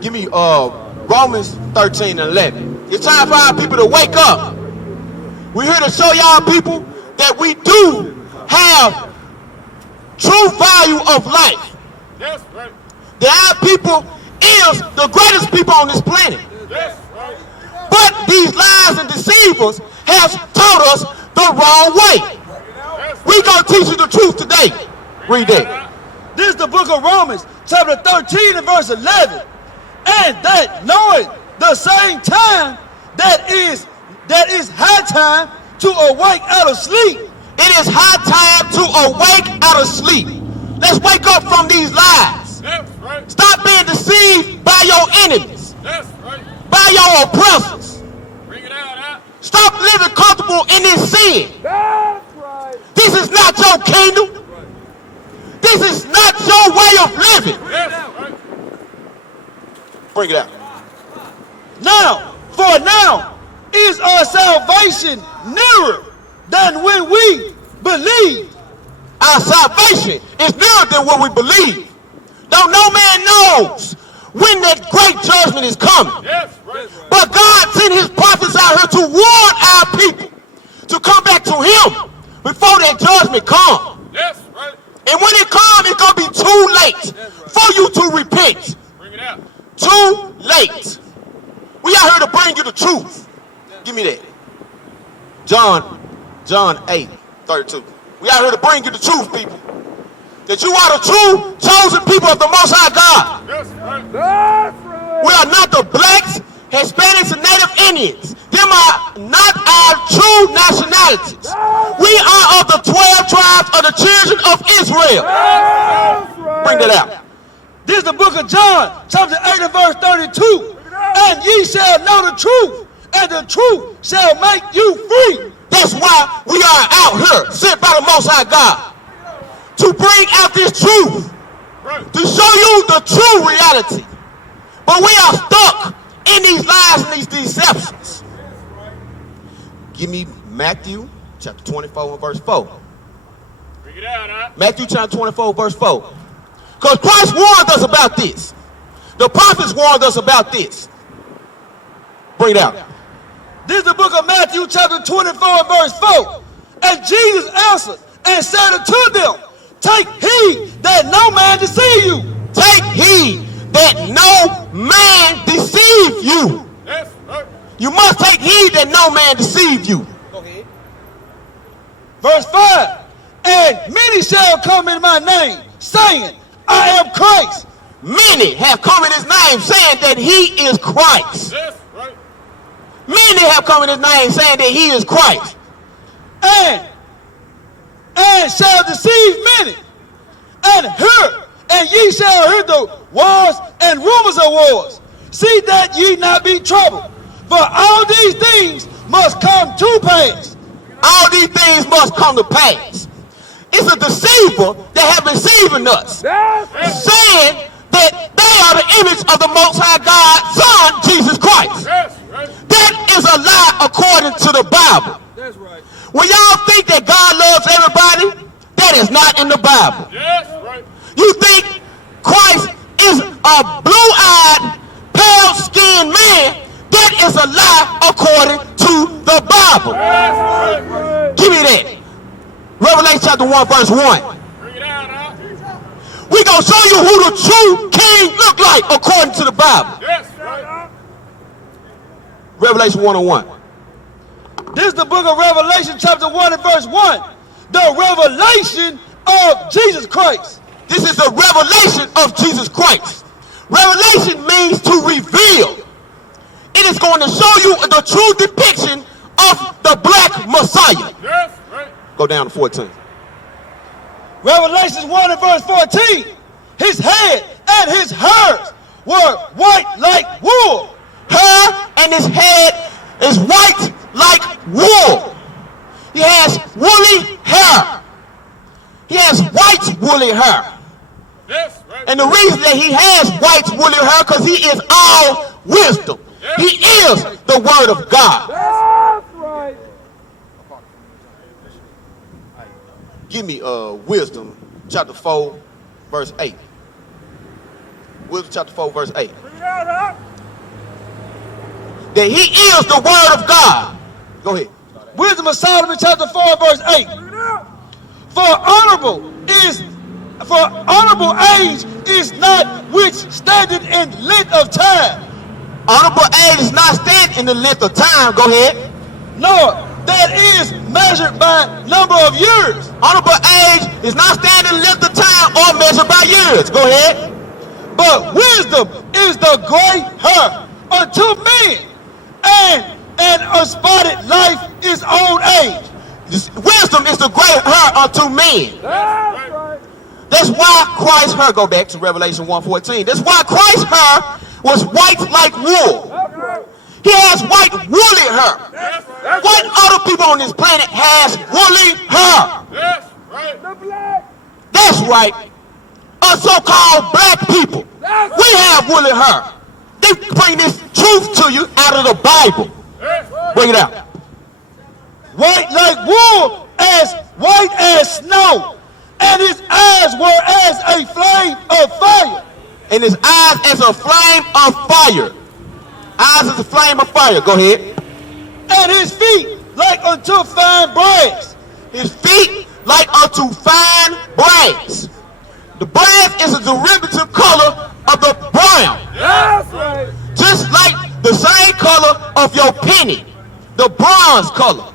Give me Romans 13 and 11. It's time for our people to wake up. We're here to show y'all people that we do have true value of life. Yes, right. That our people is the greatest people on this planet. Yes, right. But these lies and deceivers has taught us the wrong way. We gonna teach you the truth today. Read that. This is the book of Romans, chapter 13 and verse 11. And that knowing the same time that is high time to awake out of sleep. It is high time to awake out of sleep. Let's wake up from these lies. That's right. Stop being deceived by your enemies, That's right. by your oppressors. Bring it out, huh? Stop living comfortable in this sin. That's right. This is not your kingdom. This is not your way of living. Yes, right. Bring it out. Now is our salvation nearer than when we believed. Our salvation is nearer than what we believe. Though no man knows when that great judgment is coming. Yes, right. But God sent his prophets out here to warn our people to come back to him before that judgment comes. Yes, right. And when it comes, it's going to be too late for you to repent. Bring it out. Too late. We are here to bring you the truth. Give me that. John 8:32. We are here to bring you the truth, people. That you are the true chosen people of the Most High God. Yes, right. That's right. We are not the blacks, Hispanics, and Native Indians. Them are not our true nationalities. We are of the 12 tribes of the children of Israel. That's right. Bring that out. This is the book of John, chapter 8 and verse 32. And ye shall know the truth, and the truth shall make you free. That's why we are out here, sent by the Most High God, to bring out this truth, Right. to show you the true reality. But we are stuck in these lies and these deceptions. Give me Matthew chapter 24 and verse 4. Bring it out, huh? Matthew chapter 24 verse 4. Because Christ warned us about this. The prophets warned us about this. Bring it out. This is the book of Matthew, chapter 24 and verse 4. And Jesus answered and said unto them, take heed that no man deceive you. Take heed that no man deceive you. Yes, right. You must take heed that no man deceive you. Okay. Verse 5. And many shall come in my name, saying, I am Christ. Many have come in his name saying that he is Christ. Yes, right. Many have come in his name saying that he is Christ. And shall deceive many. And ye shall hear the wars and rumors of wars. See that ye not be troubled. For all these things must come to pass. All these things must come to pass. It's a deceiver that have been deceiving us, saying that they are the image of the Most High God's Son, Jesus Christ. Yes, right. That is a lie according to the Bible. That's right. When y'all think that God loves everybody, that is not in the Bible. Yes, right. You think Christ is a blue-eyed, pale-skinned man, that is a lie according to the Bible. Yes, right. Give me that. Revelation chapter 1 verse 1. Bring it out, huh? We gonna show you who the true king look like according to the Bible. Yes, right. Revelation 1 and 1. This is the book of Revelation, chapter 1 and verse 1. The revelation of Jesus Christ. This is the revelation of Jesus Christ. Revelation means to reveal. It is going to show you the true depiction of the black Messiah. Yes, right. Go down to 14. Revelation 1 and verse 14. His head and his hairs were white like wool. Hair and his head is white like wool. He has woolly hair. He has white woolly hair. Yes, right. And the reason that he has white woolly hair because he is all wisdom. He is the word of God. That's right. Give me wisdom chapter 4 verse 8. Wisdom chapter 4, verse 8. Bring it out, huh? That he is the word of God. Go ahead. Wisdom of Solomon chapter 4 verse 8. Bring it out. For honorable age is not which standeth in length of time, Honorable age is not stand in the length of time. Go ahead. nor that is measured by number of years. Honorable age is not stand in the length of time or measured by years. Go ahead. But wisdom is the great hair unto men, and an unspotted life is old age. Wisdom is the great hair unto men. That's right. That's why Christ's hair, go back to Revelation 1:14. That's why Christ's hair was white like wool. That's right. He has white woolly hair. That's right. What other people on this planet has woolly hair? That's right. The black. That's right. Us so-called black people. We have woolly hair. They bring this truth to you out of the Bible. That's right. Bring it out. White like wool, as white as snow, and his eyes were as a flame of fire. And his eyes as a flame of fire. Eyes as a flame of fire. Go ahead. And his feet like unto fine brass. His feet like unto fine brass. The brass is a derivative color of the brown. That's right. Just like the same color of your penny. The bronze color.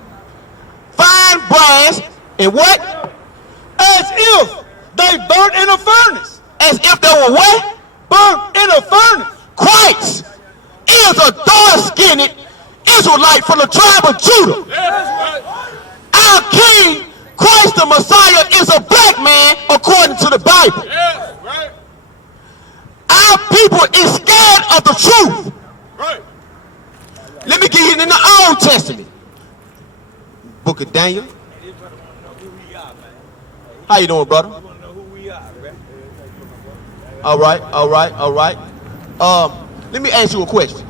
Fine brass and what? As if they burnt in a furnace. As if they were what? Burnt in a furnace. Christ is a dark-skinned Israelite from the tribe of Judah. That's right. Our King, Christ the Messiah, is a black man according to the Bible. That's right. Our people is scared of the truth. Right. Let me get you in the Old Testament. Book of Daniel. How you doing, brother? All right, all right, all right. Let me ask you a question.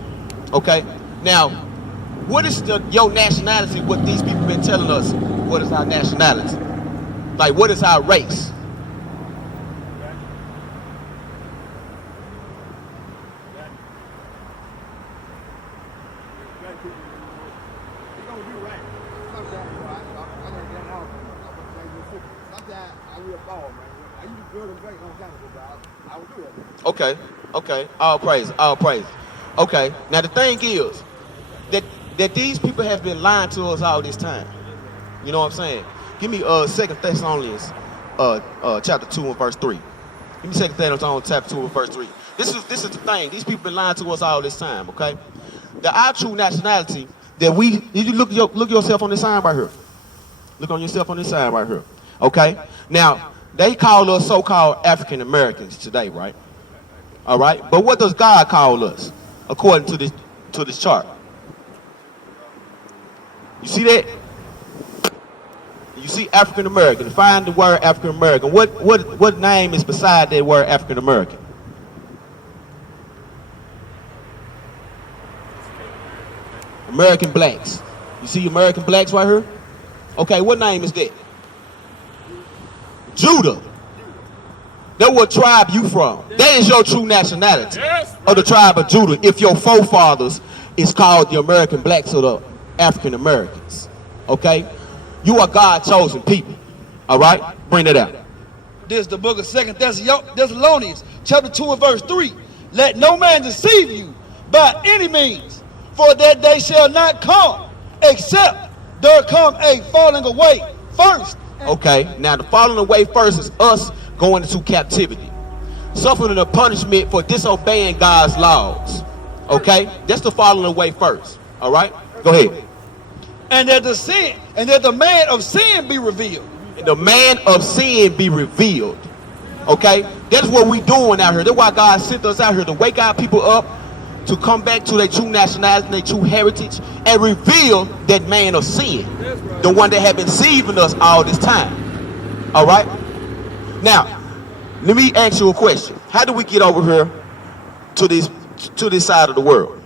Okay. Now, what is your nationality? What these people been telling us? What is our nationality? Like, what is our race? Okay, okay. All praise, all praise. Okay. Now the thing is that these people have been lying to us all this time. You know what I'm saying? Give me 2 Thessalonians chapter 2 and verse 3. Give me 2 Thessalonians chapter 2 and verse 3. This is the thing. These people been lying to us all this time, okay? Our true nationality that you look yourself on this sign right here. Look on yourself on this sign right here. Okay? Now, they call us so-called African Americans today, right? All right? But what does God call us according to this chart? You see that? You see African American. Find the word African American. What name is beside that word African American? American blacks. You see American blacks right here? Okay, what name is that? Judah. That's what tribe you from. That is your true nationality. Yes. Of the tribe of Judah. If your forefathers is called the American blacks or the African Americans. Okay? You are God's chosen people. All right? Bring it out. This is the book of 2 Thessalonians, chapter 2 and verse 3. Let no man deceive you by any means, for that day shall not come, except there come a falling away first. Okay, now the falling away first is us going into captivity. Suffering the punishment for disobeying God's laws. Okay? That's the falling away first. All right? Go ahead. And that the man of sin be revealed. The man of sin be revealed. Okay? That's what we doing out here. That's why God sent us out here to wake our people up, to come back to their true nationality, their true heritage, and reveal that man of sin. The one that have been deceiving us all this time. All right? Now, let me ask you a question. How do we get over here to this side of the world?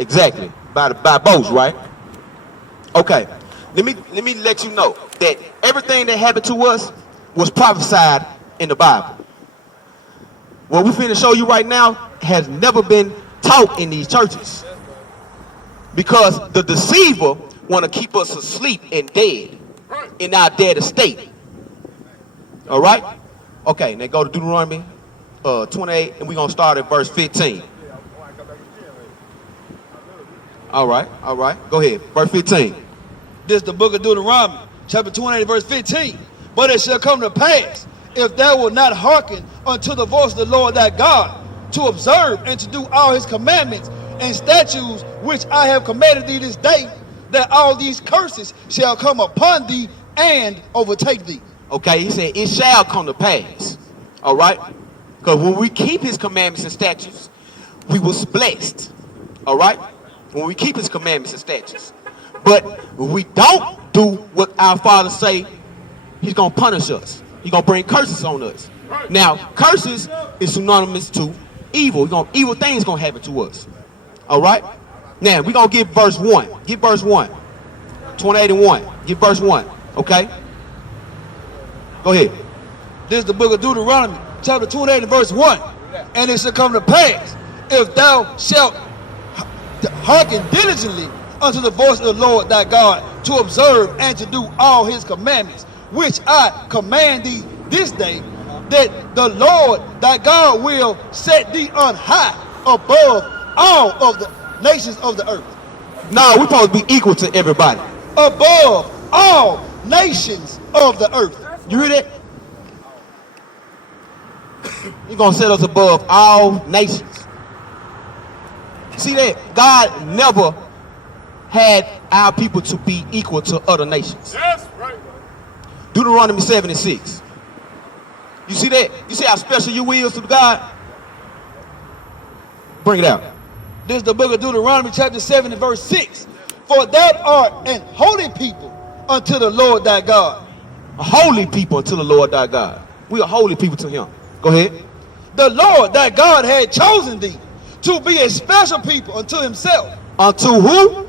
Exactly. By boats, right? Okay. Let me let you know that everything that happened to us was prophesied in the Bible. What we finna show you right now has never been taught in these churches. Because the deceiver want to keep us asleep and dead in our dead estate. All right? Okay, now go to Deuteronomy 28, and we're going to start at verse 15. All right. Go ahead. Verse 15. This is the book of Deuteronomy, chapter 28, verse 15. But it shall come to pass, if thou wilt not hearken unto the voice of the Lord thy God, to observe and to do all his commandments and statutes which I have commanded thee this day, that all these curses shall come upon thee and overtake thee. Okay, he said, it shall come to pass. All right? Because when we keep his commandments and statutes, we was blessed. All right? When we keep his commandments and statutes. But when we don't do what our Father say, he's going to punish us. He's going to bring curses on us. Now, curses is synonymous to evil. Evil things going to happen to us. All right? Now, we're going to get verse 1. Get verse 1. 28 and 1. Get verse 1. Okay? Go ahead. This is the book of Deuteronomy, chapter 28 and verse 1. And it shall come to pass, if thou shalt hearken diligently unto the voice of the Lord thy God, to observe and to do all his commandments, which I command thee this day, that the Lord thy God will set thee on high above all of the nations of the earth. No, we're supposed to be equal to everybody. Above all nations of the earth. You hear that? He's going to set us above all nations. See that? God never had our people to be equal to other nations. Yes, right. Deuteronomy 7 and 6. You see that? You see how special you is to God? Bring it out. This is the book of Deuteronomy, chapter 7 and verse 6. For thou art an holy people unto the Lord thy God. A holy people unto the Lord thy God. We are holy people to him. Go ahead. The Lord thy God had chosen thee to be a special people unto himself. Unto who?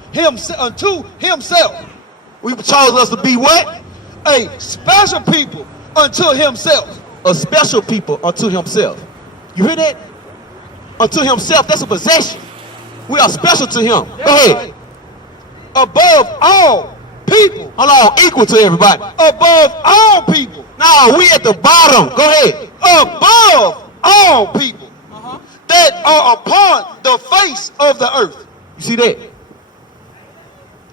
Unto himself. We chose us to be what? A special people unto himself. A special people unto himself. You hear that? Unto himself. That's a possession. We are special to him. Go ahead. Above all people. Hold on. Equal to everybody. Above all people. No, we at the bottom. Go ahead. Above all people that are upon the face of the earth. You see that?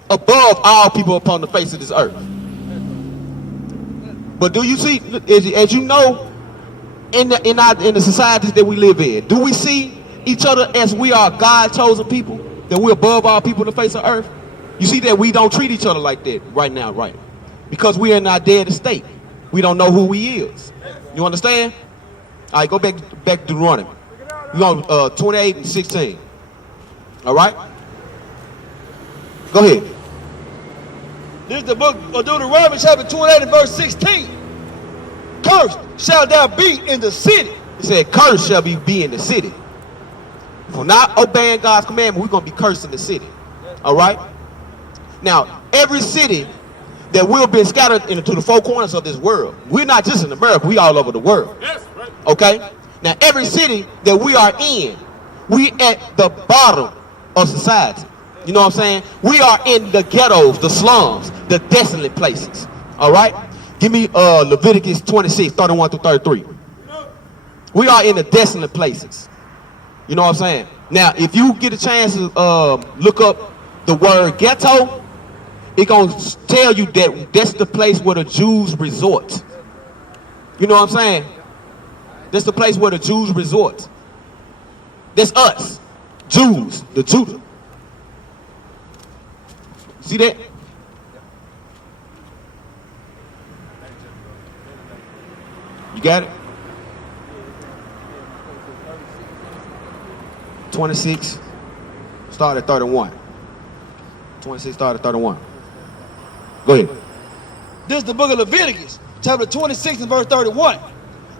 Above all people upon the face of this earth. But do you see, as you know, in the societies that we live in, do we see each other as we are God chosen people? That we're above all people on the face of earth? You see that we don't treat each other like that right now, right? Because we are in our dead estate. We don't know who he is. You understand? All right, go back to Deuteronomy. We're on 28 and 16. All right? Go ahead. This is the book of Deuteronomy, chapter 28 and verse 16. Cursed shall thou be in the city. He said, cursed shall be in the city. For not obeying God's commandment, we're going to be cursed in the city. All right? Now, every city that we've been scattered into the four corners of this world, we're not just in America, we all over the world. Yes, right. Okay? Now, every city that we are in, we at the bottom of society. You know what I'm saying? We are in the ghettos, the slums, the desolate places. All right? Give me Leviticus 26, 31 through 33. We are in the desolate places. You know what I'm saying? Now, if you get a chance to look up the word ghetto, it's going to tell you that that's the place where the Jews resort. You know what I'm saying? That's the place where the Jews resort. That's us, Jews, the Judah. See that? You got it? 26, start at 31. 26, start at 31. Go ahead. This is the book of Leviticus, chapter 26 and verse 31.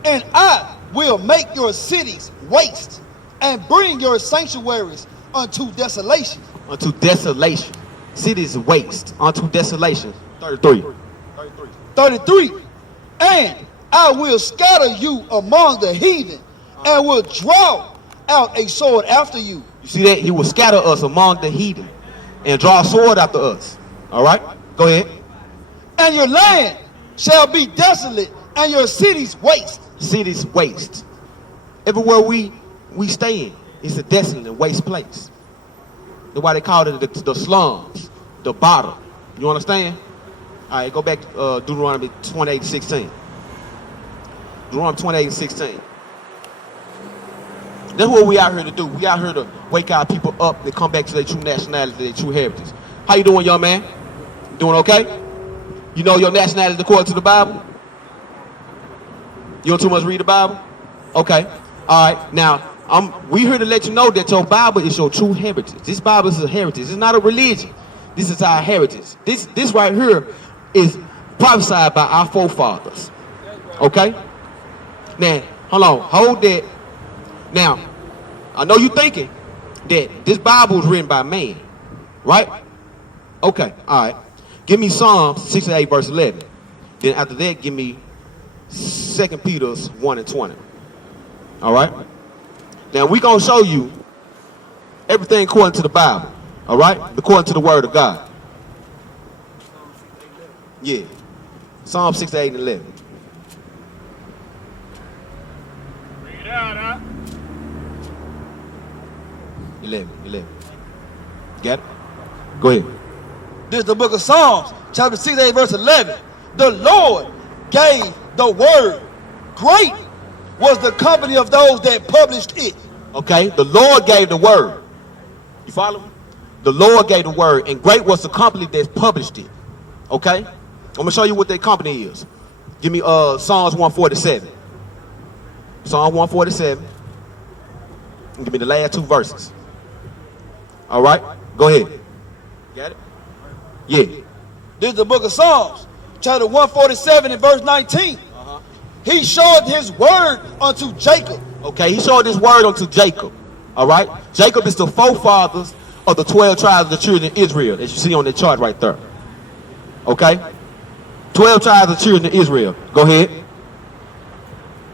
And I will make your cities waste and bring your sanctuaries unto desolation. Unto desolation. Cities waste unto desolation. 33. 33. And I will scatter you among the heathen, and will draw out a sword after you. You see that? He will scatter us among the heathen and draw a sword after us. All right? Go ahead. And your land shall be desolate, and your cities waste. Cities waste. Everywhere we stay in, it's a desolate and waste place. That's why they call it the slums, the bottom. You understand? All right, go back to Deuteronomy 28:16. Deuteronomy 28:16. That's what we out here to do. We out here to wake our people up to come back to their true nationality, their true heritage. How you doing, young man? You doing okay? You know your nationality according to the Bible? You don't too much read the Bible? Okay. All right. Now, we here to let you know that your Bible is your true heritage. This Bible is a heritage. It's not a religion. This is our heritage. This right here is prophesied by our forefathers. Okay? Now, hold on. Hold that. Now, I know you're thinking that this Bible was written by man, right? Okay, all right. Give me Psalms 68 verse 11. Then after that, give me 2 Peter 1:20. All right? Now, we're going to show you everything according to the Bible, all right? According to the Word of God. Yeah. Psalm 68 and 11. Bring it out, huh? 11. Got it? Go ahead. This is the book of Psalms, chapter 68, verse 11. The Lord gave the word. Great was the company of those that published it. Okay, the Lord gave the word. You follow me? The Lord gave the word, and great was the company that published it. Okay? I'm going to show you what that company is. Give me Psalms 147. Psalm 147. And give me the last two verses. All right? Go ahead. Got it? Yeah. This is the book of Psalms, chapter 147 and verse 19. He showed his word unto Jacob. Okay, he showed his word unto Jacob. All right? Jacob is the forefathers of the 12 tribes of the children of Israel, as you see on the chart right there. Okay? 12 tribes of the children of Israel. Go ahead.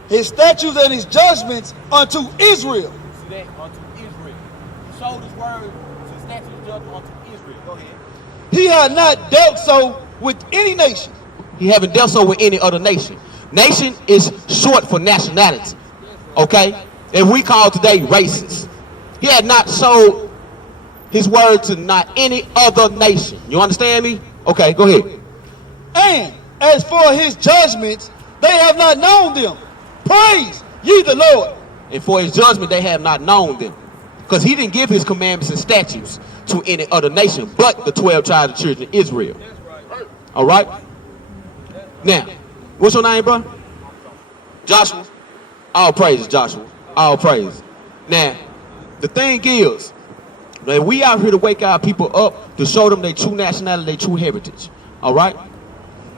His statutes and his judgments unto Israel. See that? Unto Israel. He showed his word to statutes and judgment unto Israel. Go ahead. He had not dealt so with any nation. He haven't dealt so with any other nation. Nation is short for nationality. Okay? And we call today racist. He had not showed his word to not any other nation. You understand me? Okay, go ahead. And as for his judgments, they have not known them. Praise ye the Lord. And for his judgment, they have not known them. Because he didn't give his commandments and statutes to any other nation but the 12 tribes of the children of Israel. All right? Now, what's your name, bro? Joshua. All praises, Joshua. All praise. Now, the thing is, that we out here to wake our people up to show them their true nationality, their true heritage. All right?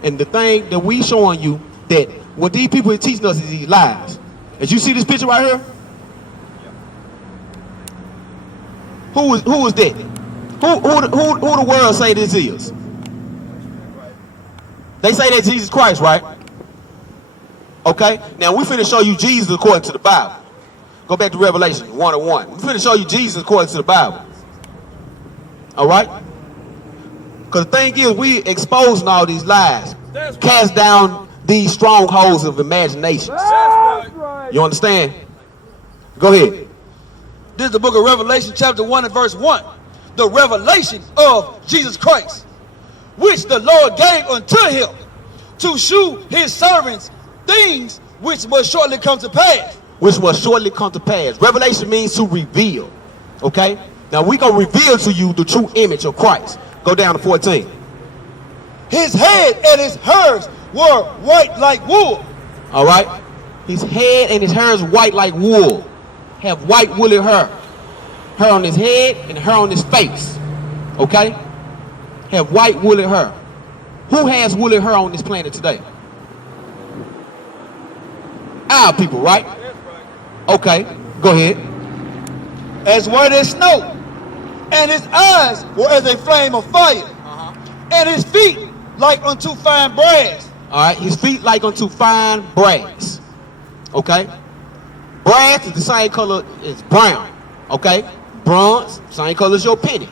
And the thing that we showing you that what these people are teaching us is these lies. As you see this picture right here, who is that? Who the world say this is? They say that's Jesus Christ, right? Okay? Now we finna show you Jesus according to the Bible. Go back to Revelation 1:1. We finna show you Jesus according to the Bible. All right? Because the thing is, we exposing all these lies. Cast down these strongholds of imagination. You understand? Go ahead. This is the book of Revelation, chapter 1 and verse 1. The revelation of Jesus Christ, which the Lord gave unto him to shew his servants things which must shortly come to pass. Which will shortly come to pass. Revelation means to reveal. Okay? Now we're going to reveal to you the true image of Christ. Go down to 14. His head and his hairs were white like wool. All right? His head and his hair is white like wool. Have white woolly hair. Hair on his head and hair on his face. Okay? Have white woolly hair. Who has woolly hair on this planet today? Our people, right? Okay, go ahead. As white as snow. And his eyes were as a flame of fire. And his feet like unto fine brass. All right, his feet like unto fine brass. Okay, brass is the same color as brown. Okay, bronze, same color as your penny.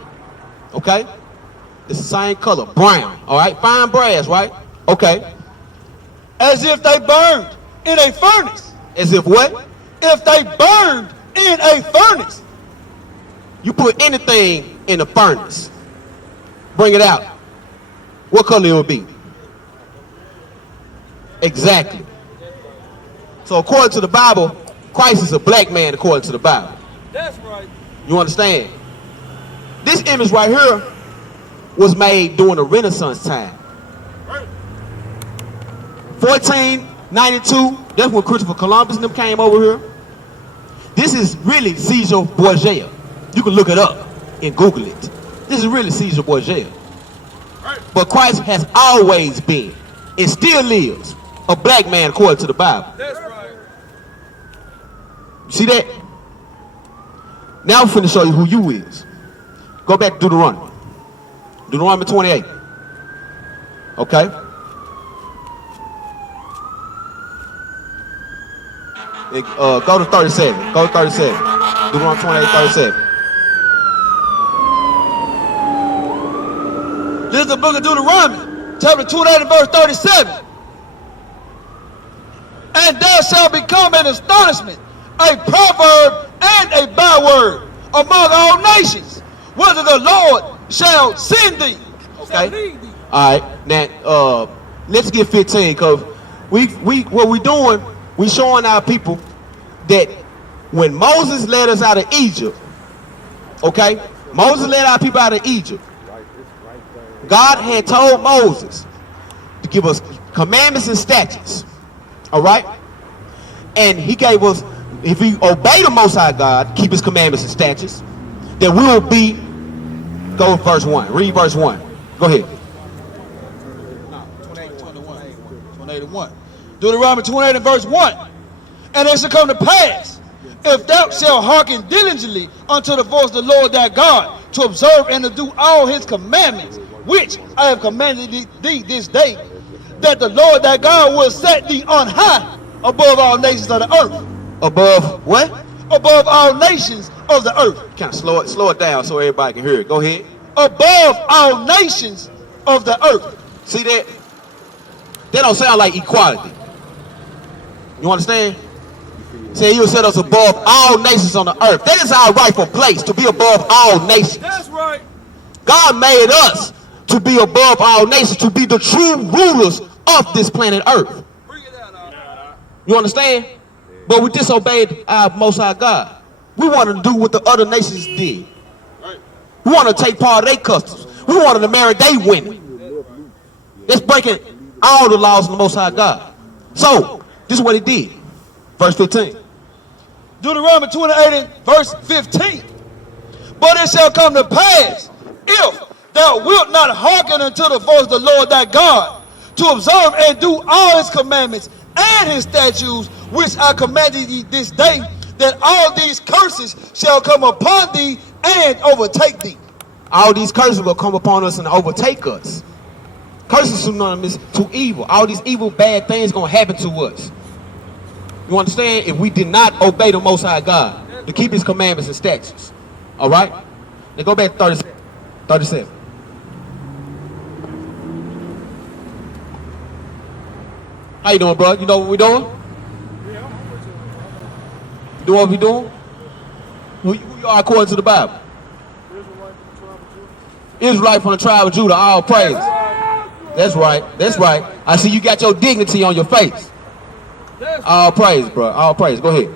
Okay, it's the same color, brown. All right, fine brass, right? Okay. As if they burned in a furnace. As if what? If they burned in a furnace. You put anything in a furnace, bring it out. What color it would be? Exactly. So according to the Bible, Christ is a black man according to the Bible. That's right. You understand? This image right here was made during the Renaissance time. 1492, that's when Christopher Columbus and them came over here. This is really Caesar Borgia. You can look it up and Google it. This is really Caesar Borgia. But Christ has always been, and still lives, a black man according to the Bible. That's right. You see that? Now I'm finna show you who you is. Go back to Deuteronomy. Deuteronomy 28. Okay? Go to 37. Go to 37. Deuteronomy 28, 37. This is the book of Deuteronomy, chapter 28 and verse 37. And thou shalt become an astonishment, a proverb and a byword among all nations, whether the Lord shall send thee. Okay. All right. Now, let's get 15, because what we doing, we showing our people that when Moses led us out of Egypt, okay, Moses led our people out of Egypt. God had told Moses to give us commandments and statutes. All right? And he gave us, if we obey the Most High God, keep his commandments and statutes, then we will be, go with verse 1. Read verse 1. Go ahead. 28 and 1. Deuteronomy 28 and verse 1. And it shall come to pass, if thou shalt hearken diligently unto the voice of the Lord thy God, to observe and to do all his commandments, which I have commanded thee this day, that the Lord thy God will set thee on high above all nations of the earth. Above what? Above all nations of the earth. Kind of slow it down so everybody can hear it. Go ahead. Above all nations of the earth. See that? That don't sound like equality. You understand? Say he'll set us above all nations on the earth. That is our rightful place, to be above all nations. That's right. God made us to be above all nations, to be the true rulers of this planet Earth. Bring it out. You understand? But we disobeyed our Most High God. We wanted to do what the other nations did. We wanted to take part of their customs. We wanted to marry their women. That's breaking all the laws of the Most High God. So, this is what he did. Verse 15. Deuteronomy 28 and verse 15. But it shall come to pass, if thou wilt not hearken unto the voice of the Lord thy God, to observe and do all his commandments and his statutes, which I commanded thee this day, that all these curses shall come upon thee and overtake thee. All these curses will come upon us and overtake us. Curses are synonymous to evil. All these evil, bad things going to happen to us. You understand? If we did not obey the Most High God to keep his commandments and statutes. All right? Now go back to 37. How you doing, bro? You know what we're doing? You know what we're doing? Who you are according to the Bible? Israelite from the tribe of Judah, all praise. That's right. That's right. I see you got your dignity on your face. All praise, bro. All praise. Go ahead.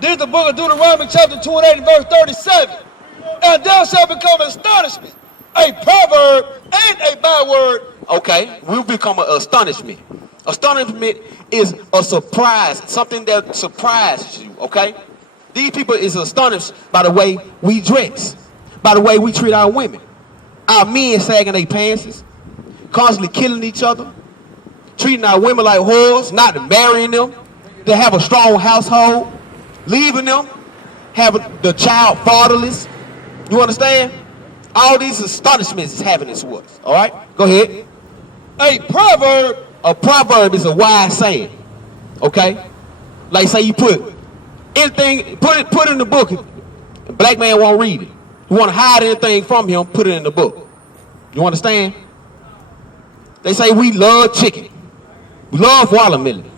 This is the book of Deuteronomy, chapter 28 and verse 37. And thou shalt become astonishment, a proverb and a byword. Okay, we'll become an astonishment. Astonishment is a surprise, something that surprises you, okay? These people is astonished by the way we dress, by the way we treat our women. Our men sagging their pants, constantly killing each other, treating our women like whores, not marrying them, to have a strong household, leaving them, having the child fatherless. You understand? All these astonishments is happening to us. All right? Go ahead. A proverb A proverb is a wise saying. Okay? Like say you put anything, put it in the book. A black man won't read it. You want to hide anything from him, put it in the book. You understand? They say we love chicken. We love watermelon.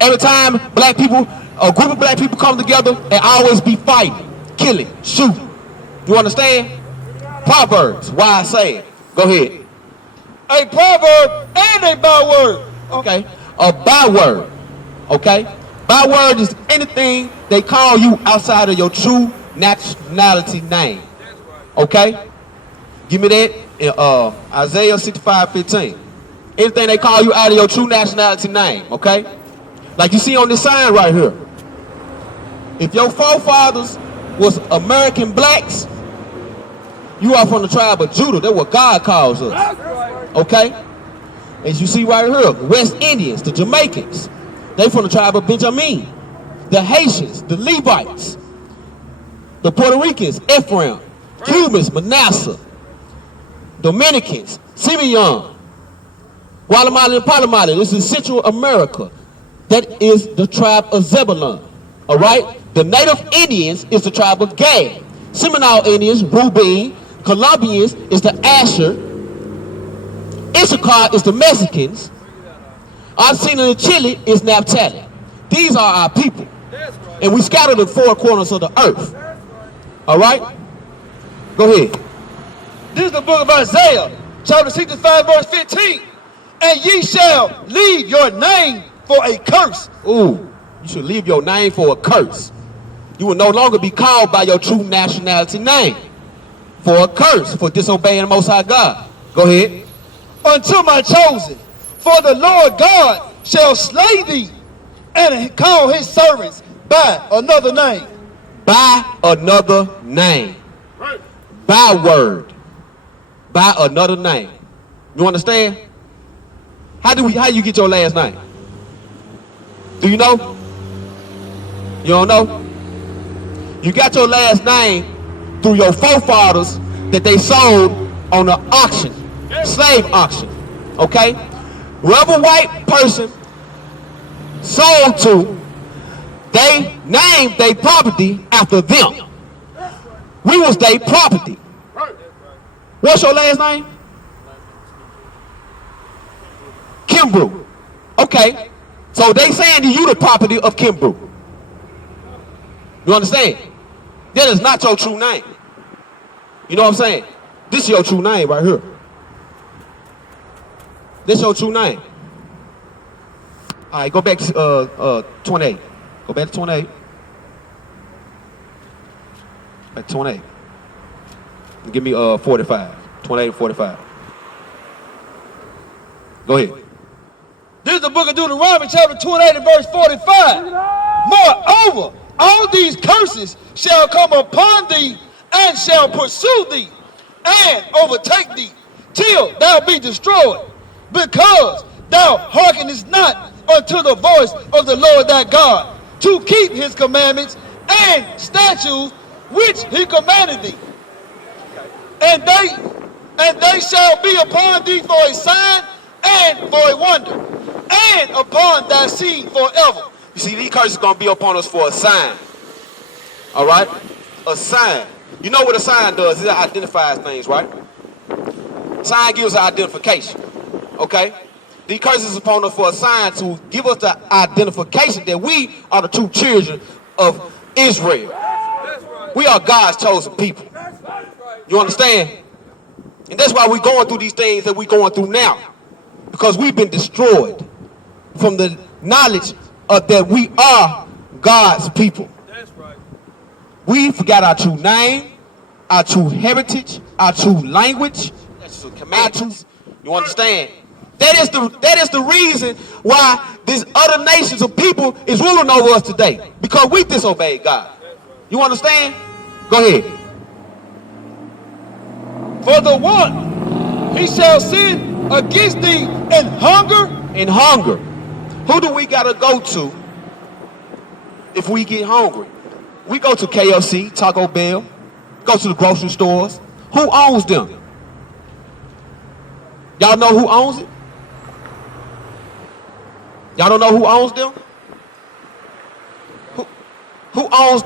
Every time black people, a group of black people come together, they always be fighting, killing, shooting. You understand? Proverbs, wise saying. Go ahead. A proverb and a byword. Okay. A byword. Okay. Byword is anything they call you outside of your true nationality name. Okay. Give me that in Isaiah 65:15. Anything they call you out of your true nationality name. Okay. Like you see on this sign right here. If your forefathers was American blacks, you are from the tribe of Judah. That's what God calls us. Okay? As you see right here, West Indians, the Jamaicans, they from the tribe of Benjamin. The Haitians, the Levites, the Puerto Ricans, Ephraim, Cubans, Manasseh, Dominicans, Simeon, Guatemala and Panama. This is Central America. That is the tribe of Zebulun. All right? The native Indians is the tribe of Gad. Seminole Indians, Reuben. Colombians is the Asher. Issachar is the Mexicans. Argentina and Chile is Naphtali. These are our people. And we scattered in four corners of the earth. All right? Go ahead. This is the book of Isaiah, chapter 65, verse 15. And ye shall leave your name for a curse. Ooh, you should leave your name for a curse. You will no longer be called by your true nationality name. For a curse, for disobeying the Most High God. Go ahead. Unto my chosen, for the Lord God shall slay thee, and call his servants by another name. By another name. By word. By another name. You understand? How you get your last name? Do you know? You don't know? You got your last name through your forefathers that they sold on the auction, slave auction. Okay? Whoever white person sold to, they named their property after them. We was their property. What's your last name? Kimbrough. Okay. So they saying to you the property of Kimbrough. You understand? That is not your true name. You know what I'm saying? This is your true name right here. This is your true name. All right, go back to 28. Go back to 28. Back to 28. And give me 45. 28 and 45. Go ahead. This is the book of Deuteronomy, chapter 28 and verse 45. Moreover, all these curses shall come upon thee and shall pursue thee and overtake thee till thou be destroyed, because thou hearkenest not unto the voice of the Lord thy God, to keep his commandments and statutes which he commanded thee. And they shall be upon thee for a sign and for a wonder, and upon thy seed forever. You see, these curses are going to be upon us for a sign. All right? A sign. You know what a sign does? It identifies things, right? Sign gives us identification. Okay? These curses upon us for a sign to give us the identification that we are the true children of Israel. We are God's chosen people. You understand? And that's why we're going through these things that we're going through now. Because we've been destroyed from the knowledge of that we are God's people. That's right. We forgot our true name, our true heritage, our true language, our true, you understand? That is the reason why these other nations of people is ruling over us today. Because we disobeyed God. You understand? Go ahead. For the one he shall send against thee in hunger. In hunger. Who do we gotta go to if we get hungry? We go to KFC, Taco Bell, go to the grocery stores. Who owns them? Y'all know who owns it? Y'all don't know who owns them? Who owns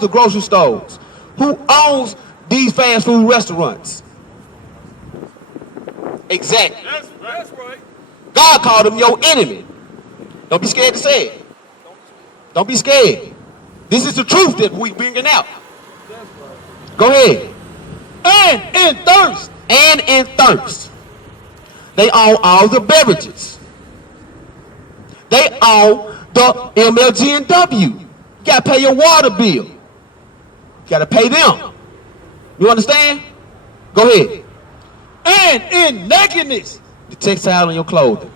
the grocery stores? Who owns these fast food restaurants? Exactly. That's right. God called them your enemy. Don't be scared to say it. Don't be scared. This is the truth that we bringing out. Go ahead. And in thirst. And in thirst. They own all the beverages. They own the MLG&W. You got to pay your water bill. You got to pay them. You understand? Go ahead. And in nakedness. The textile on your clothing.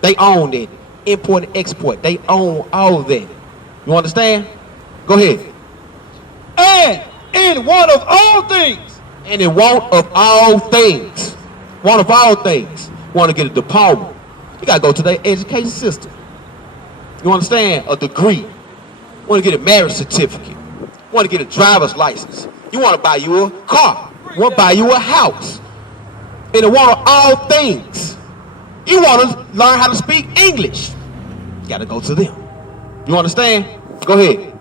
They own it. Import and export. They own all of that. You understand? Go ahead. And in want of all things. And in want of all things. Want of all things. Want to get a diploma. You got to go to the education system. You understand? A degree. Want to get a marriage certificate. Want to get a driver's license. You want to buy you a car. You want to buy you a house. And in want of all things. You want to learn how to speak English. You got to go to them. You understand? Go ahead.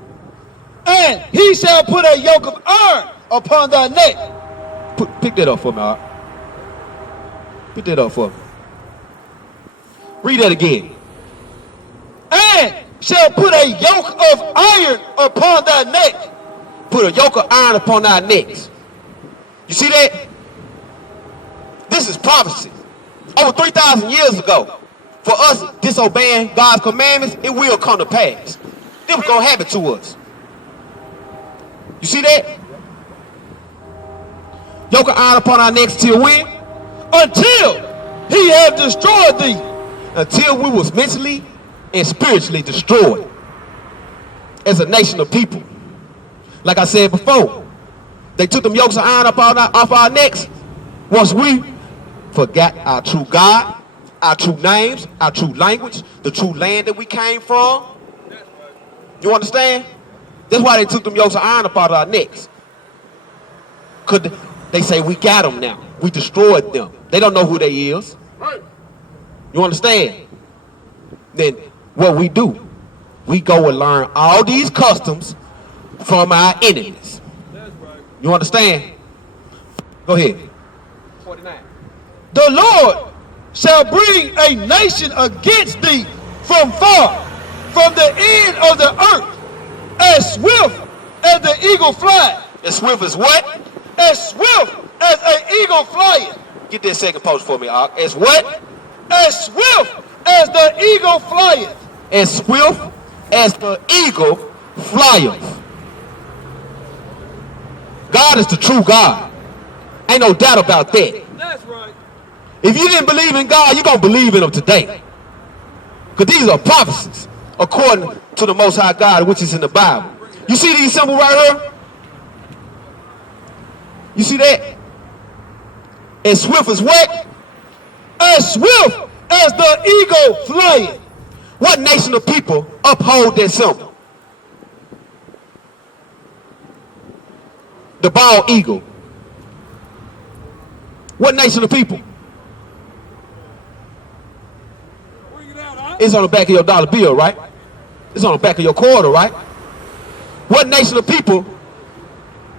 And he shall put a yoke of iron upon thy neck. Pick that up for me, Art. Pick that up for me. Read that again. And shall put a yoke of iron upon thy neck. Put a yoke of iron upon our necks. You see that? This is prophecy. Over 3,000 years ago, for us disobeying God's commandments, it will come to pass. It was going to happen to us. You see that? Yoke of iron upon our necks till when? Until he have destroyed thee. Until we was mentally and spiritually destroyed as a nation of people. Like I said before, they took them yokes of iron off our necks once we forgot our true God, our true names, our true language, the true land that we came from. You understand? That's why they took them yokes of iron up out of our necks. Could they say we got them now? We destroyed them. They don't know who they is. You understand? Then what we do, we go and learn all these customs from our enemies. You understand? Go ahead. 49. The Lord shall bring a nation against thee from far, from the end of the earth, as swift as the eagle flieth. As swift as what? As swift as an eagle flieth. Get that second post for me, Ark. As what? As swift as the eagle flieth. As swift as the eagle flieth. God is the true God. Ain't no doubt about that. That's right. If you didn't believe in God, you're going to believe in him today. Because these are prophecies according to the Most High God, which is in the Bible. You see these symbols right here? You see that? As swift as what? As swift as the eagle flieth. What nation of people uphold that symbol? The bald eagle. What nation of people? It's on the back of your dollar bill, right? It's on the back of your quarter, right? What nation of people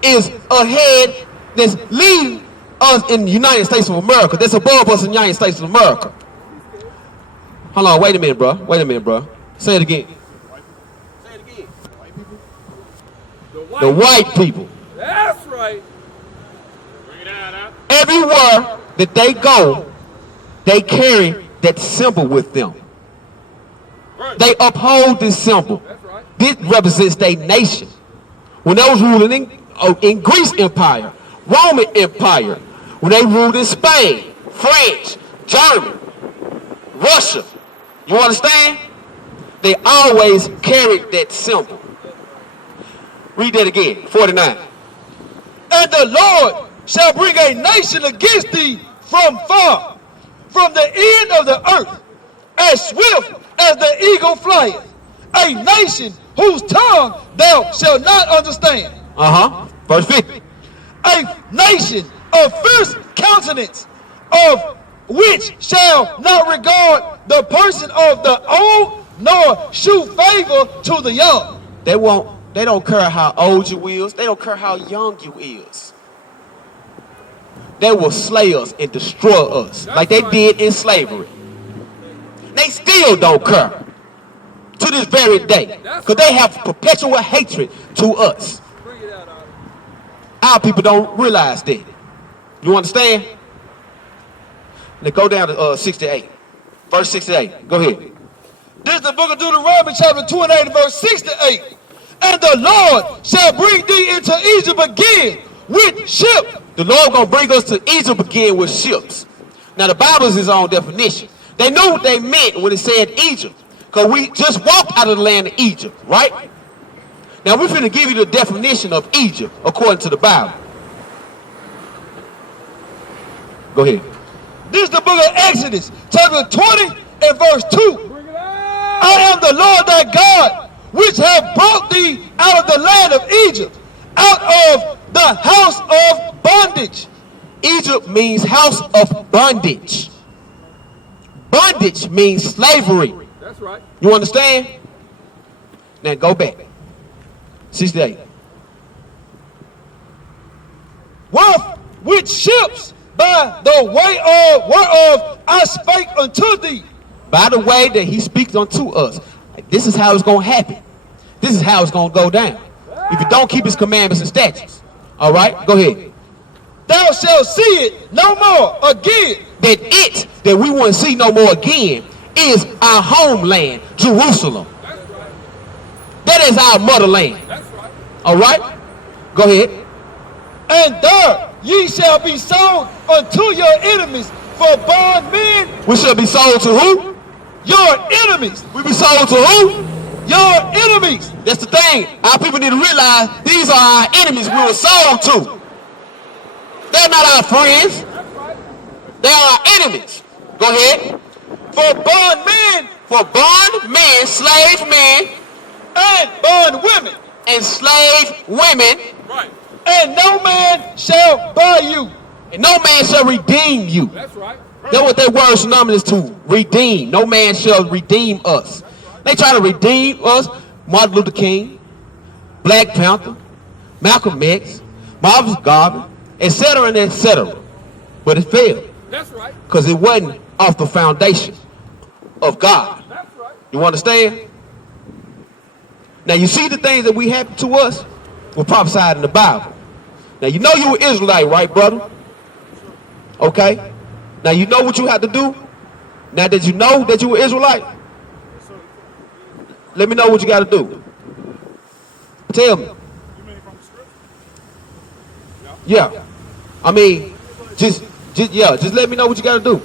is ahead that's leading us in the United States of America, that's above us in the United States of America? Hold on, wait a minute, bro. Wait a minute, bro. Say it again. Say it again. The white people. That's right. Bring it out. Everywhere that they go, they carry that symbol with them. Right. They uphold this symbol. That's right. This represents their nation. When they was ruling in Greece Empire, Roman Empire, when they ruled in Spain, French, Germany, Russia, you understand? They always carried that symbol. Read that again, 49. And the Lord shall bring a nation against thee from far, from the end of the earth, as swift as the eagle flieth, a nation whose tongue thou shalt not understand. Verse 50. A nation of fierce countenance, of which shall not regard the person of the old, nor shew favor to the young. They don't care how old you is. They don't care how young you is. They will slay us and destroy us like they did in slavery. They still don't care to this very day because they have perpetual hatred to us. Our people don't realize that. You understand? Now go down to 68. Verse 68. Go ahead. This is the book of Deuteronomy chapter 28 and verse 68. And the Lord shall bring thee into Egypt again with ships. The Lord gonna bring us to Egypt again with ships. Now the Bible is his own definition. They knew what they meant when it said Egypt, because we just walked out of the land of Egypt, right? Now we're finna give you the definition of Egypt according to the Bible. Go ahead. This is the book of Exodus, chapter 20 and verse 2. I am the Lord thy God, which have brought thee out of the land of Egypt, out of the house of bondage. Egypt means house of bondage. Bondage means slavery. That's right. You understand? Now go back. 68. With ships by the way of whereof I spake unto thee. By the way that he speaks unto us. This is how it's going to happen. This is how it's going to go down. If you don't keep his commandments and statutes. All right? Go ahead. Thou shalt see it no more again. That we want to see no more again is our homeland, Jerusalem. That is our motherland. All right? Go ahead. And there ye shall be sold unto your enemies for bondmen. We shall be sold to who? Your enemies. We be sold to who? Your enemies. That's the thing. Our people need to realize these are our enemies we were sold to. They're not our friends. They are our enemies. Go ahead. For bondmen. For bondmen, slave men, and bondwomen. and slave women. Right. And no man shall buy you. And no man shall redeem you. That's right. That's what that word synonymous to. Redeem. No man shall redeem us. They try to redeem us. Martin Luther King, Black Panther, Malcolm X, Marcus Garvey, etc. and etc. But it failed. That's right. Because it wasn't off the foundation of God. That's right. You understand? Now you see the things that we happen to us were prophesied in the Bible. Now you know you were Israelite, right, brother? Okay? Now you know what you have to do? Now that you know that you were Israelite, let me know what you got to do. Tell me. You mean from the script? Yeah. I mean, just let me know what you got to do.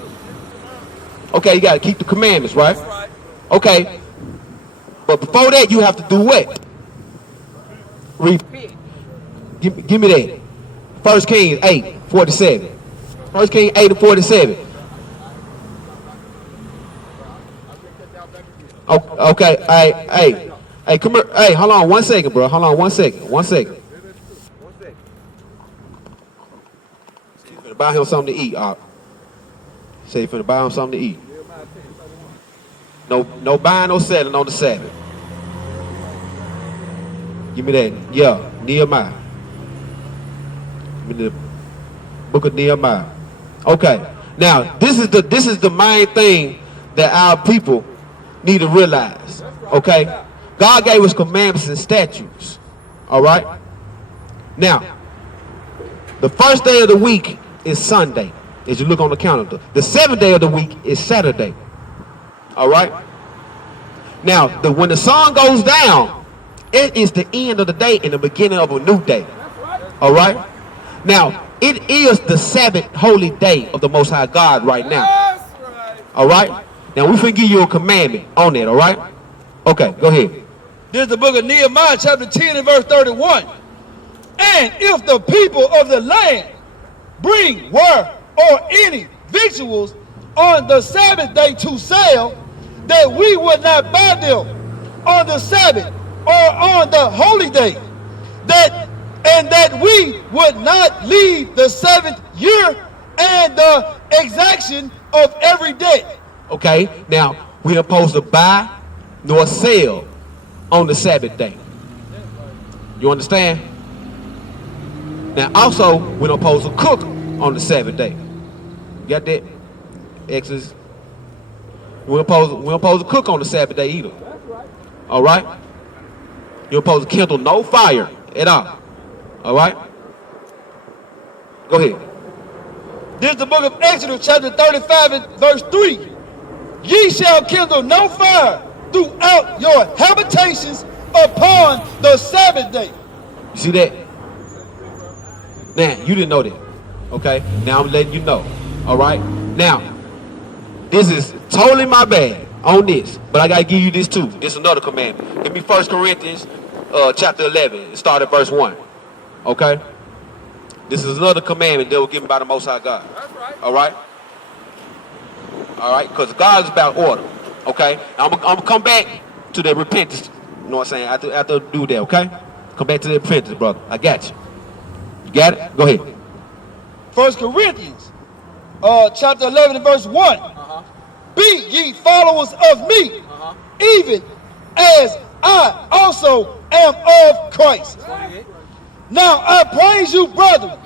Okay, you got to keep the commandments, right? That's right. Okay. But before that, you have to do what? Repent. Give me that. 1 Kings 8:47. 1 Kings 8:47. Okay, hey, come here. Hey, hold on 1 second, bro. Hold on 1 second. 1 second. You finna buy him something to eat, Say you finna buy him something to eat. No buying, no selling on the Sabbath. Give me that. Yeah, Nehemiah. Give me the book of Nehemiah. Okay. Now, this is the main thing that our people need to realize. Okay? God gave us commandments and statutes. All right? Now, the first day of the week is Sunday, as you look on the calendar. The seventh day of the week is Saturday. All right? Now, when the sun goes down, it is the end of the day and the beginning of a new day. All right? Now, it is the Sabbath holy day of the Most High God right now. All right? Now, we're going to give you a commandment on that, all right? Okay, go ahead. This is the book of Nehemiah, chapter 10 and verse 31. And if the people of the land bring ware or any victuals on the Sabbath day to sell, that we would not buy them on the Sabbath or on the holy day, and that we would not leave the seventh year and the exaction of every day. Okay, now we're supposed to buy nor sell on the Sabbath day. You understand? Now also, we're not supposed to cook on the Sabbath day. You got that? Exodus. We're supposed to cook on the Sabbath day either. All right? You're supposed to kindle no fire at all. All right? Go ahead. This is the book of Exodus, chapter 35, and verse 3. Ye shall kindle no fire throughout your habitations upon the Sabbath day. You see that? Now, you didn't know that. Okay? Now I'm letting you know. All right? Now, this is totally my bad on this, but I got to give you this too. This is another commandment. Give me 1 Corinthians chapter 11. Start at verse 1. Okay? This is another commandment that was given by the Most High God. That's right. All right? All right? Because God is about order. Okay? I'm going to come back to the repentance. You know what I'm saying? After I do that, okay? Come back to the repentance, brother. I got you. You got it? Go ahead. 1 Corinthians chapter 11 and verse 1. Be ye followers of me, even as I also am of Christ. Now I praise you, brethren,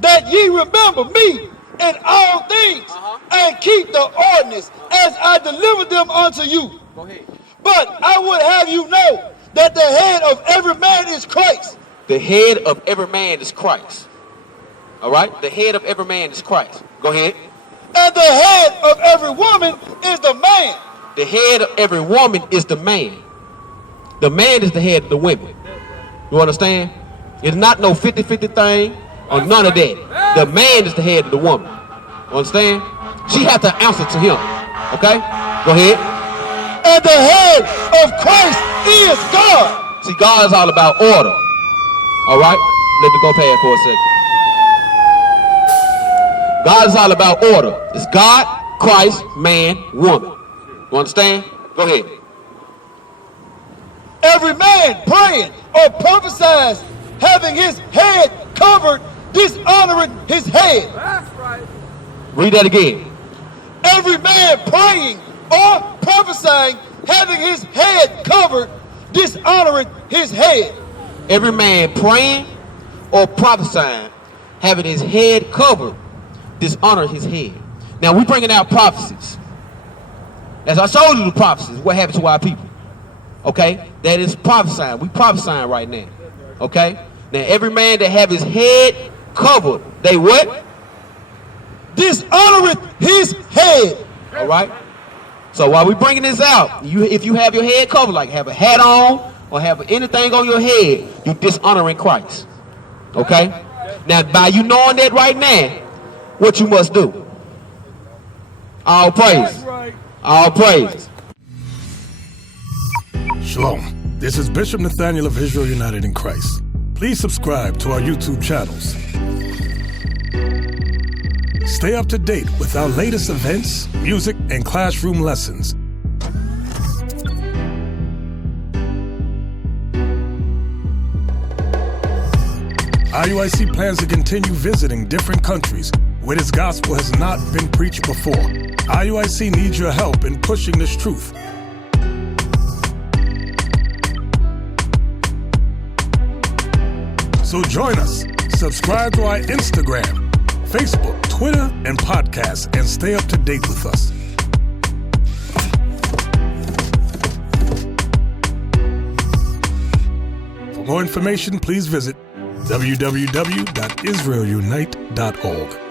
that ye remember me in all things, and keep the ordinance as I delivered them unto you. But I would have you know that the head of every man is Christ. The head of every man is Christ. All right? The head of every man is Christ. Go ahead. And the head of every woman is the man. The head of every woman is the man. The man is the head of the women. You understand? It's not no 50-50 thing or none of that. The man is the head of the woman. You understand? She has to answer to him. Okay? Go ahead. And the head of Christ is God. See, God is all about order. All right? Let me go past for a second. God is all about order. It's God, Christ, man, woman. You understand? Go ahead. Every man praying or prophesying, having his head covered, dishonoring his head. That's right. Read that again. Every man praying or prophesying, having his head covered, dishonoring his head. Every man praying or prophesying, having his head covered, dishonor his head. Now we're bringing out prophecies. As I showed you the prophecies, what happened to our people. Okay? That is prophesying. We prophesying right now. Okay? Now every man that have his head covered, they what? Dishonoreth his head. All right? So while we bringing this out, if you have your head covered, like have a hat on or have anything on your head, you dishonoring Christ. Okay? Now by you knowing that right now, what you must do? All praise. All praise. Shalom. This is Bishop Nathaniel of Israel United in Christ. Please subscribe to our YouTube channels. Stay up to date with our latest events, music, and classroom lessons. IUIC plans to continue visiting different countries where this gospel has not been preached before. IUIC needs your help in pushing this truth. So join us. Subscribe to our Instagram, Facebook, Twitter, and podcasts, and stay up to date with us. For more information, please visit www.israelunite.org.